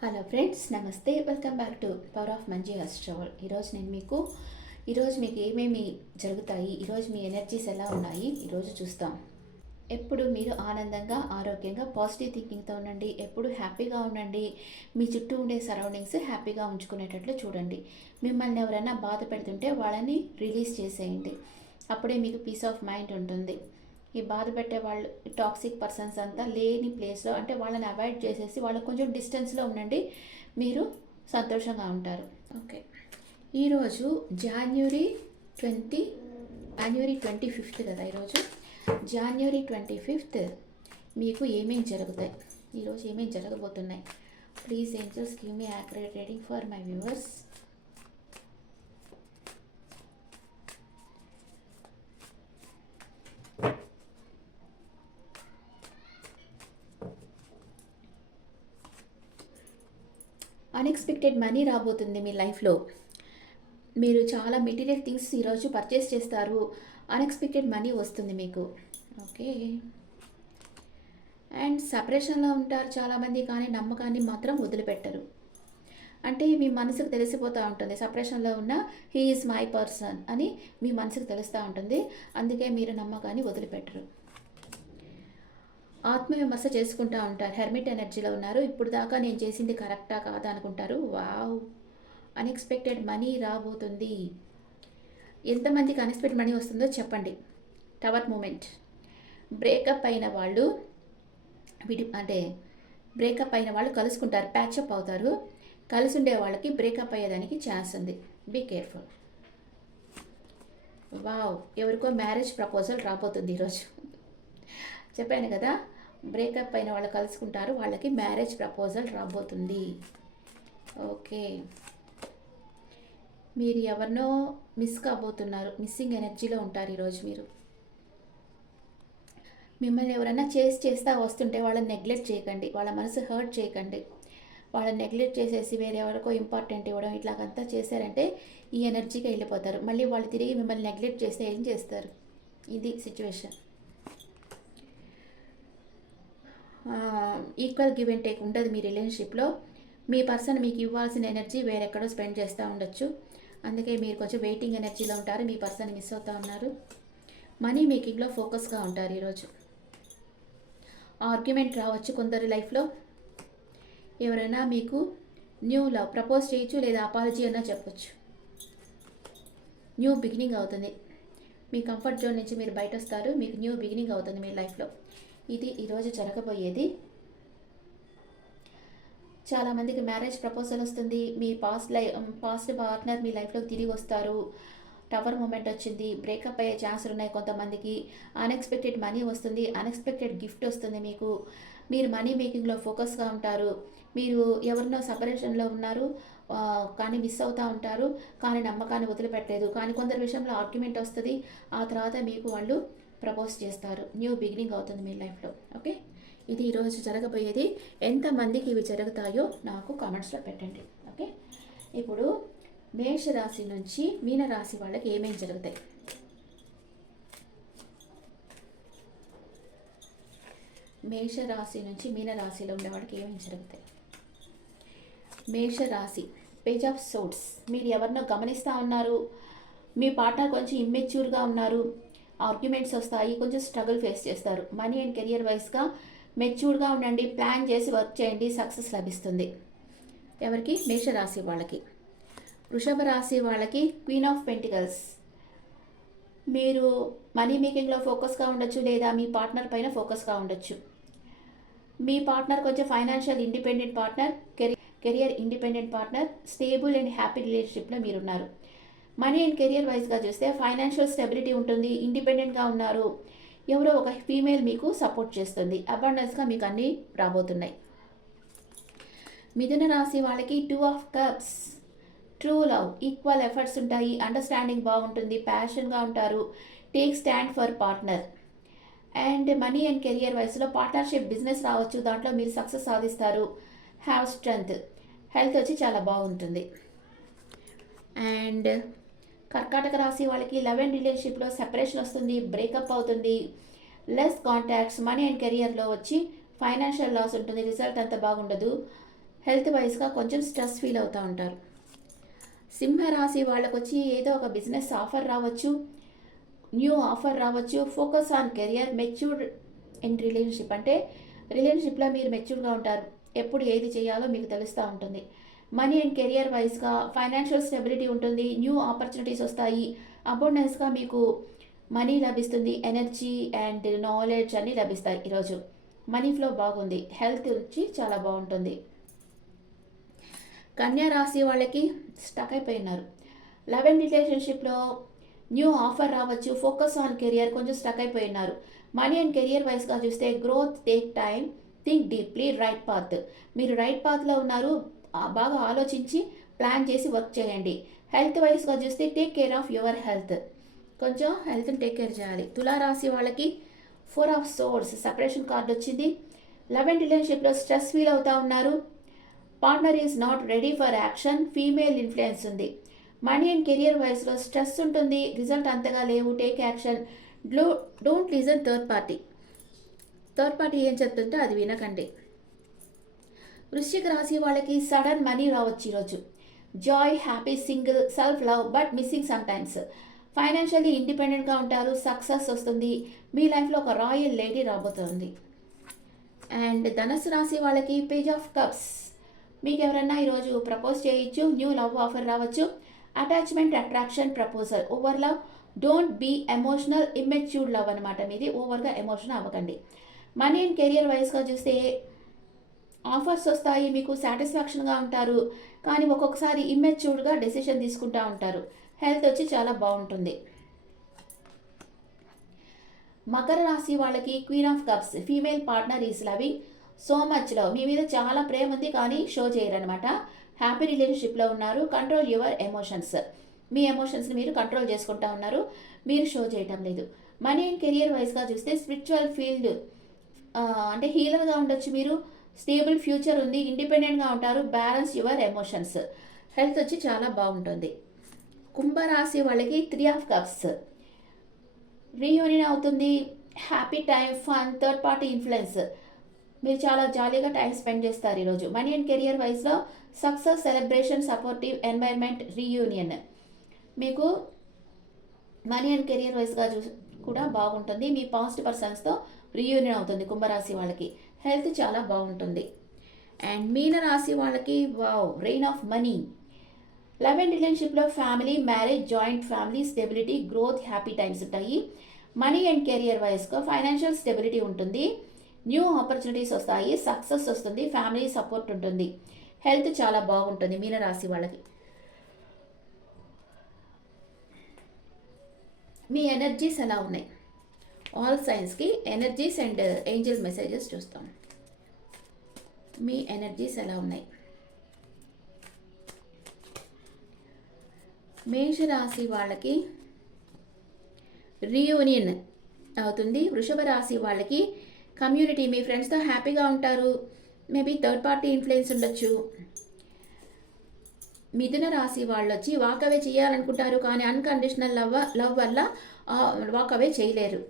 Hello friends, నమస్తే. Welcome back to power of Manji అస్ట్రవల్. ఈరోజు మీకు ఏమేమి జరుగుతాయి, ఈరోజు మీ ఎనర్జీస్ ఎలా ఉన్నాయి ఈరోజు చూస్తాం. ఎప్పుడు మీరు ఆనందంగా, ఆరోగ్యంగా, పాజిటివ్ థింకింగ్తో ఉండండి. ఎప్పుడు హ్యాపీగా ఉండండి. మీ చుట్టూ ఉండే సరౌండింగ్స్ హ్యాపీగా ఉంచుకునేటట్లు చూడండి. మిమ్మల్ని ఎవరైనా బాధ పెడుతుంటే వాళ్ళని రిలీజ్ చేసేయండి. అప్పుడే మీకు పీస్ ఆఫ్ మైండ్ ఉంటుంది. ఈ బాధ పెట్టే వాళ్ళు, టాక్సిక్ పర్సన్స్ అంతా లేని ప్లేస్లో, అంటే వాళ్ళని అవాయిడ్ చేసేసి వాళ్ళకి కొంచెం డిస్టెన్స్లో ఉండండి. మీరు సంతోషంగా ఉంటారు. ఓకే, ఈరోజు జనవరి 25 కదా. జనవరి 25 మీకు ఏమేమి జరుగుతాయి, ఈరోజు ఏమేమి జరగబోతున్నాయి? Please angels give me accurate reading for my viewers. Unexpected money రాబోతుంది మీ లైఫ్లో. మీరు చాలా మెటీరియల్ థింగ్స్ ఈరోజు పర్చేస్ చేస్తారు. అన్ఎక్స్పెక్టెడ్ మనీ వస్తుంది మీకు. ఓకే, అండ్ సపరేషన్లో ఉంటారు చాలామంది, కానీ నమ్మకాన్ని మాత్రం వదిలిపెట్టరు. అంటే మీ మనసుకు తెలిసిపోతూ ఉంటుంది, సపరేషన్లో ఉన్న హీ ఈజ్ మై పర్సన్ అని మీ మనసుకు తెలుస్తూ ఉంటుంది. అందుకే మీరు నమ్మకాన్ని వదిలిపెట్టరు. ఆత్మవిమర్శ చేసుకుంటూ ఉంటారు. హెర్మిట్ ఎనర్జీలో ఉన్నారు. ఇప్పుడు దాకా నేను చేసింది కరెక్టా కాదా అనుకుంటారు. వావ్, అన్ఎక్స్పెక్టెడ్ మనీ రాబోతుంది. ఎంతమందికి అన్ఎక్స్పెక్టెడ్ మనీ వస్తుందో చెప్పండి. Tower moment. బ్రేకప్ అయిన వాళ్ళు బ్రేకప్ అయిన వాళ్ళు కలుసుకుంటారు, ప్యాచప్ అవుతారు. కలిసి ఉండే వాళ్ళకి బ్రేకప్ అయ్యేదానికి ఛాన్స్ ఉంది. Be careful. వావ్, ఎవరికో మ్యారేజ్ ప్రపోజల్ రాబోతుంది ఈరోజు. చెప్పాను కదా, బ్రేకప్ అయిన వాళ్ళు కలుసుకుంటారు, వాళ్ళకి మ్యారేజ్ ప్రపోజల్ రాబోతుంది. ఓకే, మీరు ఎవరినో మిస్ కాబోతున్నారు. మిస్సింగ్ ఎనర్జీలో ఉంటారు ఈరోజు మీరు. మిమ్మల్ని ఎవరైనా చేస్తా వస్తుంటే వాళ్ళని నెగ్లెక్ట్ చేయకండి. వాళ్ళ మనసు హర్ట్ చేయకండి. వాళ్ళని నెగ్లెక్ట్ చేసేసి వేరే ఎవరికో ఇంపార్టెంట్ ఇవ్వడం ఇట్లాగంతా చేశారంటే ఈ ఎనర్జీకి వెళ్ళిపోతారు. మళ్ళీ వాళ్ళు తిరిగి మిమ్మల్ని నెగ్లెక్ట్ చేస్తే ఏం చేస్తారు? ఇది situation. Equal give and take ఉంటుంది మీ రిలేషన్షిప్లో. మీ పర్సన్ మీకు ఇవ్వాల్సిన ఎనర్జీ వేరెక్కడో స్పెండ్ చేస్తూ ఉండొచ్చు. అందుకే మీరు కొంచెం వెయిటింగ్ ఎనర్జీలో ఉంటారు. మీ పర్సన్ మిస్ అవుతూ ఉన్నారు. మనీ మేకింగ్లో ఫోకస్గా ఉంటారు ఈరోజు. ఆర్గ్యుమెంట్ రావచ్చు కొందరి లైఫ్లో. ఎవరైనా మీకు న్యూ లవ్ ప్రపోజ్ చేయొచ్చు, లేదా అపాలజీ అన్నా చెప్పొచ్చు. న్యూ బిగినింగ్ అవుతుంది. మీ కంఫర్ట్ జోన్ నుంచి మీరు బయట వస్తారు. మీకు న్యూ బిగినింగ్ అవుతుంది మీ లైఫ్లో. ఇది ఈరోజు జరగబోయేది. చాలామందికి మ్యారేజ్ ప్రపోజల్ వస్తుంది. మీ పాస్ట్ పార్ట్నర్ మీ లైఫ్లోకి తిరిగి వస్తారు. టవర్ మూమెంట్ వచ్చింది. బ్రేకప్ అయ్యే ఛాన్సులు ఉన్నాయి కొంతమందికి. అన్ఎక్స్పెక్టెడ్ మనీ వస్తుంది. అన్ఎక్స్పెక్టెడ్ గిఫ్ట్ వస్తుంది మీకు. మీరు మనీ మేకింగ్లో ఫోకస్గా ఉంటారు. మీరు ఎవరినో సపరేషన్లో ఉన్నారు, కానీ మిస్ అవుతూ ఉంటారు. కానీ నమ్మకాన్ని వదిలిపెట్టలేదు. కానీ కొందరి విషయంలో ఆర్గ్యుమెంట్ వస్తుంది. ఆ తర్వాత మీకు వాళ్ళు ప్రపోజ్ చేస్తారు. న్యూ బిగినింగ్ అవుతుంది మీ లైఫ్లో. ఓకే, ఇది ఈరోజు జరగబోయేది. ఎంతమందికి ఇవి జరుగుతాయో నాకు కామెంట్స్లో పెట్టండి. ఓకే, ఇప్పుడు మేషరాశి నుంచి మీనరాశి వాళ్ళకి ఏమేమి జరుగుతాయి? మేషరాశి నుంచి మీనరాశిలో ఉండే వాళ్ళకి ఏమేమి జరుగుతాయి? మేషరాశి, పేజ్ ఆఫ్ సోర్డ్స్. మీరు ఎవరినో గమనిస్తూ ఉన్నారు. మీ పార్ట్నర్ కొంచెం ఇమ్మెచ్యూర్గా ఉన్నారు. ఆర్గ్యుమెంట్స్ వస్తాయి. కొంచెం స్ట్రగుల్ ఫేస్ చేస్తారు. మనీ అండ్ కెరియర్ వైజ్గా మెచ్యూర్డ్గా ఉండండి. ప్లాన్ చేసి వర్క్ చేయండి. సక్సెస్ లభిస్తుంది. ఎవరికి? మేషరాశి వాళ్ళకి. వృషభ రాశి వాళ్ళకి క్వీన్ ఆఫ్ పెంటికల్స్. మీరు మనీ మేకింగ్లో ఫోకస్గా ఉండొచ్చు, లేదా మీ పార్ట్నర్ పైన ఫోకస్గా ఉండొచ్చు. మీ పార్ట్నర్ కొంచెం financial independent partner, career independent partner. Stable and happy రిలేషన్షిప్లో మీరున్నారు. మనీ అండ్ కెరియర్ వైజ్గా చూస్తే ఫైనాన్షియల్ స్టెబిలిటీ ఉంటుంది. ఇండిపెండెంట్గా ఉన్నారు. ఎవరో ఒక ఫీమేల్ మీకు సపోర్ట్ చేస్తుంది. అబండెన్స్గా మీకు అన్నీ రాబోతున్నాయి. మిథున రాశి వాళ్ళకి 2 of cups. True love, equal efforts ఉంటాయి. అండర్స్టాండింగ్ బాగుంటుంది. ప్యాషన్గా ఉంటారు. Take stand for partner. And money and career వైజ్లో పార్ట్నర్షిప్ బిజినెస్ రావచ్చు. దాంట్లో మీరు సక్సెస్ సాధిస్తారు. Have strength. హెల్త్ వచ్చి చాలా బాగుంటుంది. అండ్ కర్కాటక రాశి వాళ్ళకి లవ్ అండ్ రిలేషన్షిప్లో సెపరేషన్ వస్తుంది. బ్రేకప్ అవుతుంది. Less contacts. మనీ అండ్ కెరియర్లో వచ్చి ఫైనాన్షియల్ లాస్ ఉంటుంది. రిజల్ట్ అంత బాగుండదు. హెల్త్ వైజ్గా కొంచెం స్ట్రెస్ ఫీల్ అవుతూ ఉంటారు. సింహరాశి వాళ్ళకు వచ్చి ఏదో ఒక బిజినెస్ ఆఫర్ రావచ్చు, న్యూ ఆఫర్ రావచ్చు. Focus on career, matured in relationship. అంటే రిలేషన్షిప్లో మీరు మెచ్యూర్డ్గా ఉంటారు, ఎప్పుడు ఏది చేయాలో మీకు తెలుస్తూ ఉంటుంది. మనీ అండ్ కెరియర్ వైజ్గా ఫైనాన్షియల్ స్టెబిలిటీ ఉంటుంది, న్యూ ఆపర్చునిటీస్ వస్తాయి, అబౌండెన్స్గా మీకు మనీ లభిస్తుంది, ఎనర్జీ అండ్ నాలెడ్జ్ అన్నీ లభిస్తాయి. ఈరోజు మనీ ఫ్లో బాగుంది, హెల్త్ వచ్చి చాలా బాగుంటుంది. కన్యా రాశి వాళ్ళకి స్టక్ అయిపోయినారు, లవ్ అండ్ రిలేషన్షిప్లో న్యూ ఆఫర్ రావచ్చు, ఫోకస్ ఆన్ కెరియర్ కొంచెం స్టక్ అయిపోయినారు. మనీ అండ్ కెరియర్ వైజ్గా చూస్తే growth take time, think deeply, right path. మీరు రైట్ పాత్లో ఉన్నారు, బాగా ఆలోచించి ప్లాన్ చేసి వర్క్ చేయండి. హెల్త్ వైజ్గా చూస్తే take care of your health, కొంచెం హెల్త్ని టేక్ కేర్ చేయాలి. తులారాశి వాళ్ళకి 4 ఆఫ్ సోర్స్ సపరేషన్ కార్డ్ వచ్చింది. లవ్ అండ్ రిలేషన్షిప్లో స్ట్రెస్ ఫీల్ అవుతూ ఉన్నారు, partner is not ready for action, female influence ఉంది. మనీ అండ్ కెరియర్ వైజ్లో స్ట్రెస్ ఉంటుంది, రిజల్ట్ అంతగా లేవు, take action. Don't listen third party. Third party ఏం చెప్తుంటే అది వినకండి. వృశ్చిక రాశి వాళ్ళకి సడన్ మనీ రావచ్చు ఈరోజు. Joy, happy, single, self love but missing some times. Financially ఇండిపెండెంట్గా ఉంటారు, సక్సెస్ వస్తుంది, మీ లైఫ్లో ఒక రాయల్ లేడీ రాబోతుంది. అండ్ ధనుసు రాశి వాళ్ళకి పేజ్ ఆఫ్ కప్స్. మీకు ఎవరన్నా ఈరోజు ప్రపోజ్ చేయొచ్చు, న్యూ లవ్ ఆఫర్ రావచ్చు. Attachment, attraction, proposal, over love, don't be emotional, immatured love అనమాట. మీది ఓవర్గా ఎమోషనల్ అవ్వకండి. మనీ అండ్ కెరియర్ వైజ్గా చూస్తే ఆఫర్స్ వస్తాయి, మీకు సాటిస్ఫాక్షన్గా ఉంటారు, కానీ ఒక్కొక్కసారి ఇమ్మెచ్యూర్డ్గా డెసిషన్ తీసుకుంటూ ఉంటారు. హెల్త్ వచ్చి చాలా బాగుంటుంది. మకర రాశి వాళ్ళకి queen of cups, female partner is loving so much love. మీ మీద చాలా ప్రేమ ఉంది కానీ షో చేయరనమాట. హ్యాపీ రిలేషన్షిప్లో ఉన్నారు, కంట్రోల్ యువర్ ఎమోషన్స్. మీ ఎమోషన్స్ని మీరు కంట్రోల్ చేసుకుంటా ఉన్నారు, మీరు షో చేయటం లేదు. మనీ అండ్ కెరియర్ వైజ్గా చూస్తే స్పిరిచువల్ ఫీల్డ్, అంటే హీలర్గా ఉండొచ్చు మీరు, స్టేబుల్ ఫ్యూచర్ ఉంది, ఇండిపెండెంట్గా ఉంటారు, బ్యాలెన్స్ యువర్ ఎమోషన్స్. హెల్త్ వచ్చి చాలా బాగుంటుంది. కుంభరాశి వాళ్ళకి 3 ఆఫ్ కప్స్, రీయూనియన్ అవుతుంది, happy time, fun, third party influence. మీరు చాలా జాలీగా టైం స్పెండ్ చేస్తారు ఈరోజు. మనీ అండ్ కెరియర్ వైజ్లో success, celebration, supportive environment, reunion. మీకు మనీ అండ్ కెరియర్ వైజ్గా కూడా బాగుంటుంది, మీ పాస్ట్ పర్సన్స్తో రీయూనియన్ అవుతుంది కుంభరాశి వాళ్ళకి. హెల్త్ చాలా బాగుంటుంది. అండ్ మీన రాశి వాళ్ళకి wow, rain of money. Love and రిలేషన్షిప్లో family, marriage, joint family, stability, growth, happy times ఉంటాయి. మనీ అండ్ కెరియర్ వైజ్గా ఫైనాన్షియల్ స్టెబిలిటీ ఉంటుంది, న్యూ ఆపర్చునిటీస్ వస్తాయి, సక్సెస్ వస్తుంది, ఫ్యామిలీ సపోర్ట్ ఉంటుంది. హెల్త్ చాలా బాగుంటుంది మీన రాశి వాళ్ళకి. మీ ఎనర్జీస్ ఎలా ఉన్నాయి? ఆల్ సైన్స్కి ఎనర్జీస్ అండ్ ఏంజల్ మెసేజెస్ చూస్తాం. మీ ఎనర్జీస్ ఎలా ఉన్నాయి? మేషరాశి వాళ్ళకి రీయూనియన్ అవుతుంది. వృషభ రాశి వాళ్ళకి కమ్యూనిటీ, మీ ఫ్రెండ్స్తో హ్యాపీగా ఉంటారు, మేబీ థర్డ్ పార్టీ ఇన్ఫ్లుయెన్స్ ఉండొచ్చు. మిథున రాశి వాళ్ళు వచ్చి వాకవే చేయాలనుకుంటారు కానీ అన్కండిషనల్ లవ్ వల్ల వాకవే చేయలేరు.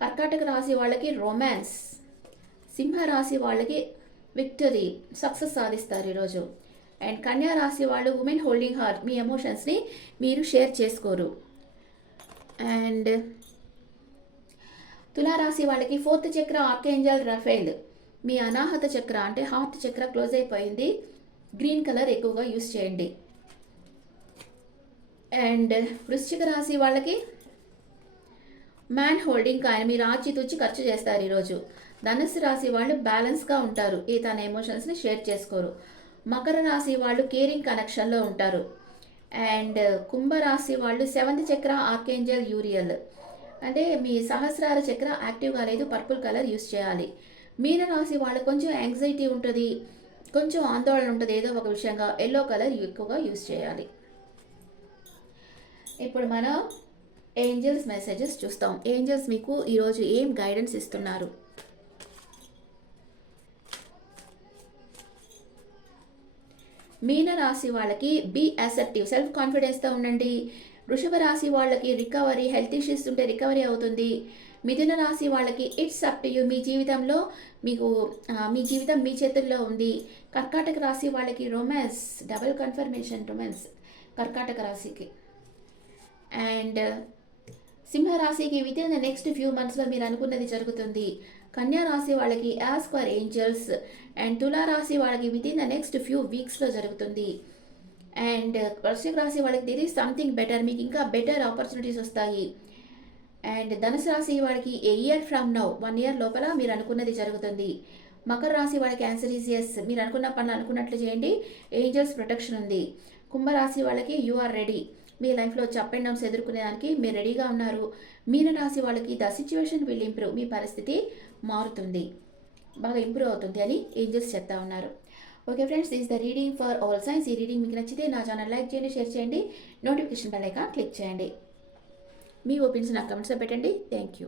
కర్కాటక రాశి వాళ్ళకి రొమాన్స్. సింహరాశి వాళ్ళకి విక్టరీ, సక్సెస్ సాధిస్తారు ఈరోజు. అండ్ కన్యా రాశి వాళ్ళు ఉమెన్ హోల్డింగ్ హార్ట్, మీ ఎమోషన్స్ని మీరు షేర్ చేసుకోరు. అండ్ తులారాశి వాళ్ళకి 4th చక్ర ఆర్కేంజల్ రఫేల్, మీ అనాహత చక్ర అంటే హార్ట్ చక్ర క్లోజ్ అయిపోయింది, గ్రీన్ కలర్ ఎక్కువగా యూస్ చేయండి. అండ్ వృశ్చిక రాశి వాళ్ళకి మ్యాన్ హోల్డింగ్ కాయిన్, మీరు ఆచితూచి ఖర్చు చేస్తారు ఈరోజు. ధనుస్సు రాశి వాళ్ళు బ్యాలెన్స్గా ఉంటారు, తన ఎమోషన్స్ని షేర్ చేసుకోరు. మకర రాశి వాళ్ళు కేరింగ్ కనెక్షన్లో ఉంటారు. అండ్ కుంభరాశి వాళ్ళు 7th చక్ర ఆర్కేంజల్ యూరియల్, అంటే మీ సహస్రార చక్ర యాక్టివ్గా లేదు, పర్పుల్ కలర్ యూస్ చేయాలి. మీన రాశి వాళ్ళకి కొంచెం యాంగ్జైటీ ఉంటుంది, కొంచెం ఆందోళన ఉంటుంది ఏదో ఒక విషయంగా, ఎల్లో కలర్ ఎక్కువగా యూస్ చేయాలి. ఇప్పుడు మనం ఏంజల్స్ మెసేజెస్ చూస్తాం. ఏంజల్స్ మీకు ఈరోజు ఏం గైడెన్స్ ఇస్తున్నారు? మీన రాశి వాళ్ళకి బీ అసెప్టివ్, సెల్ఫ్ కాన్ఫిడెన్స్తో ఉండండి. వృషభ రాశి వాళ్ళకి రికవరీ, హెల్త్ ఇష్యూస్ ఉంటే రికవరీ అవుతుంది. మిథున రాశి వాళ్ళకి ఇట్స్ అప్ టు యూ. మీ జీవితంలో మీకు మీ జీవితం మీ చేతుల్లో ఉంది. కర్కాటక రాశి వాళ్ళకి రొమాన్స్, డబుల్ కన్ఫర్మేషన్ రొమాన్స్ కర్కాటక రాశికి. అండ్ సింహరాశికి within the next few మంత్స్లో మీరు అనుకున్నది జరుగుతుంది. కన్యా రాశి వాళ్ళకి యాజ్ పర్ ఏంజల్స్. అండ్ తులారాశి వాళ్ళకి within the next few వీక్స్లో జరుగుతుంది. అండ్ వృశ్చిక రాశి వాళ్ళకి దిర్ ఈస్ సంథింగ్ బెటర్, మీకు ఇంకా బెటర్ ఆపర్చునిటీస్ వస్తాయి. అండ్ ధనుసు రాశి వాళ్ళకి ఏ ఇయర్ ఫ్రమ్ నౌ 1 year లోపల మీరు అనుకున్నది జరుగుతుంది. మకర రాశి వాళ్ళకి ఆన్సర్ ఈజ్ ఎస్, మీరు అనుకున్న పనులు అనుకున్నట్లు చేయండి, ఏంజల్స్ ప్రొటెక్షన్ ఉంది. కుంభరాశి వాళ్ళకి యు ఆర్ రెడీ, మీ లైఫ్లో అప్ అండ్ డౌన్స్ ఎదుర్కొనేదానికి మీరు రెడీగా ఉన్నారు. మీన రాశి వాళ్ళకి ద సిచ్యువేషన్ విల్ ఇంప్రూవ్, మీ పరిస్థితి మారుతుంది, బాగా ఇంప్రూవ్ అవుతుంది అని ఏంజల్స్ చెప్తా ఉన్నారు. Okay friends, this the reading for all science. ఈ రీడింగ్ మీకు నచ్చితే నా ఛానల్ లైక్ చేయండి, షేర్ చేయండి, నోటిఫికేషన్ బెల్ ఐకాన్ క్లిక్ చేయండి. మీ ఒపీనియన్స్ నాకు కమెంట్స్లో పెట్టండి. Thank you.